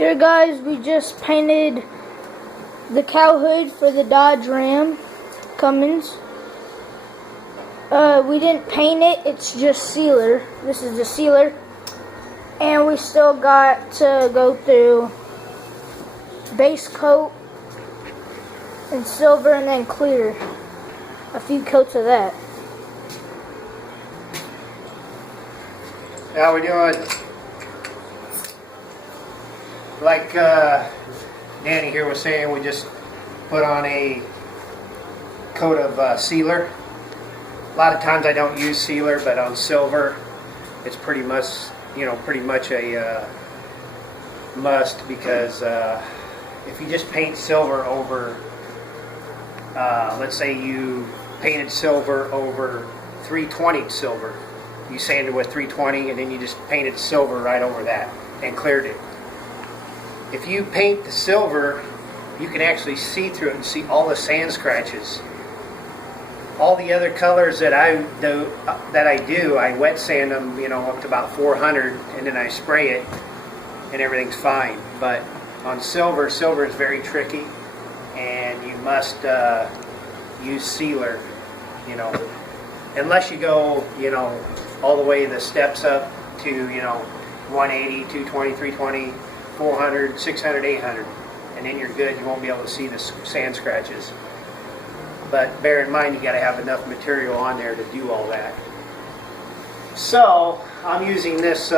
Here guys, we just painted the cow hood for the Dodge Ram Cummins. We didn't paint it, it's just sealer. This is the sealer. And we still got to go through base coat and silver and then clear. A few coats of that. How we doing? Like Danny here was saying, we just put on a coat of sealer. A lot of times I don't use sealer, but on silver, it's pretty much, a must, because if you just paint silver over, let's say you painted silver over 320 silver, you sanded with 320 and then you just painted silver right over that and cleared it. If you paint the silver, you can actually see through it and see all the sand scratches. All the other colors that I do, I wet sand them, up to about 400, and then I spray it, and everything's fine. But on silver is very tricky, and you must use sealer, unless you go, all the way the steps up to, 180, 220, 320, 400, 600, 800, and then you're good. You won't be able to see the sand scratches. But bear in mind, you got to have enough material on there to do all that. So I'm using this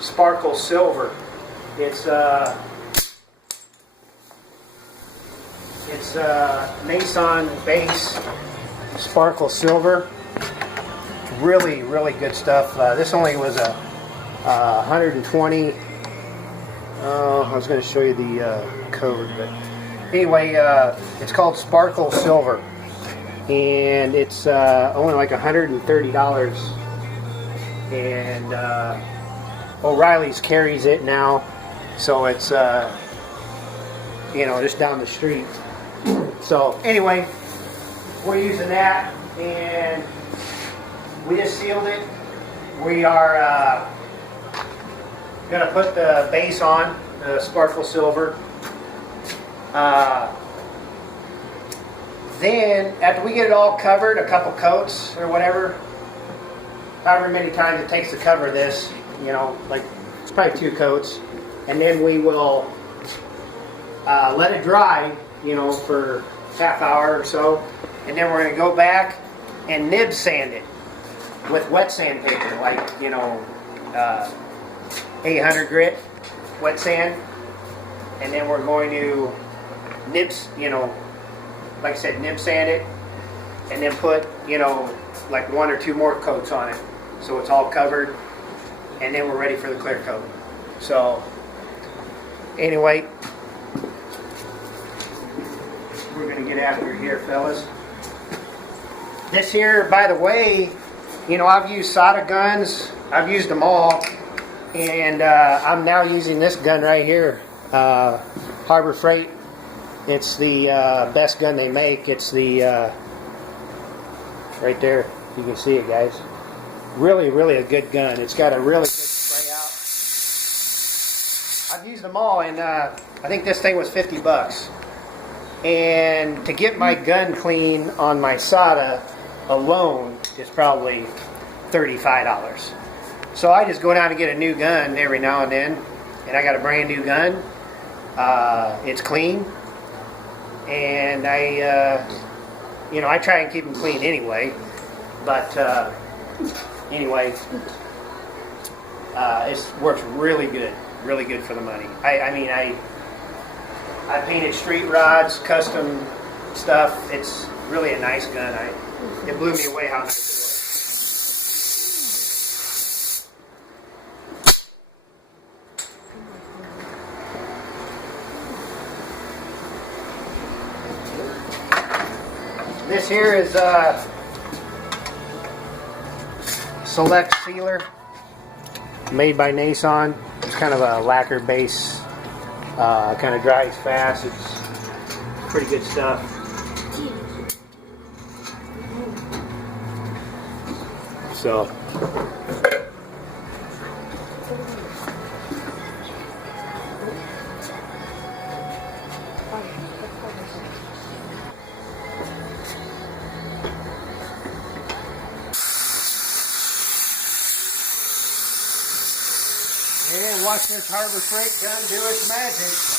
sparkle silver. It's Mason base sparkle silver. Really, really good stuff. This only was a 120. I was going to show you the code, but anyway, it's called Sparkle Silver, and it's only like $130. And O'Reilly's carries it now, so it's just down the street. So anyway, we're using that, and we just sealed it. We are going to put the base on, the Sparkle Silver. Then, after we get it all covered, a couple coats or whatever, however many times it takes to cover this, like it's probably 2 coats, and then we will let it dry, for half hour or so, and then we're going to go back and nib sand it with wet sandpaper, like 800 grit wet sand, and then we're going to nib sand it, and then put like 1 or 2 more coats on it, so it's all covered, and then we're ready for the clear coat. So anyway, we're going to get after here, fellas. This here, by the way, I've used soda guns, I've used them all, and I'm now using this gun right here, Harbor Freight. It's the best gun they make. It's the right there. You can see it, guys. Really, really a good gun. It's got a really good spray out. I've used them all, and I think this thing was $50. And to get my gun clean on my soda alone is probably $35. So I just go down and get a new gun every now and then, and I got a brand new gun. It's clean, and I try and keep them clean anyway. But anyway, it works really good for the money. I painted street rods, custom stuff. It's really a nice gun. It blew me away how nice it was. This here is Select Sealer, made by Nason. It's kind of a lacquer base, kind of dries fast. It's pretty good stuff. So And watch this Harbor Freight gun do its magic.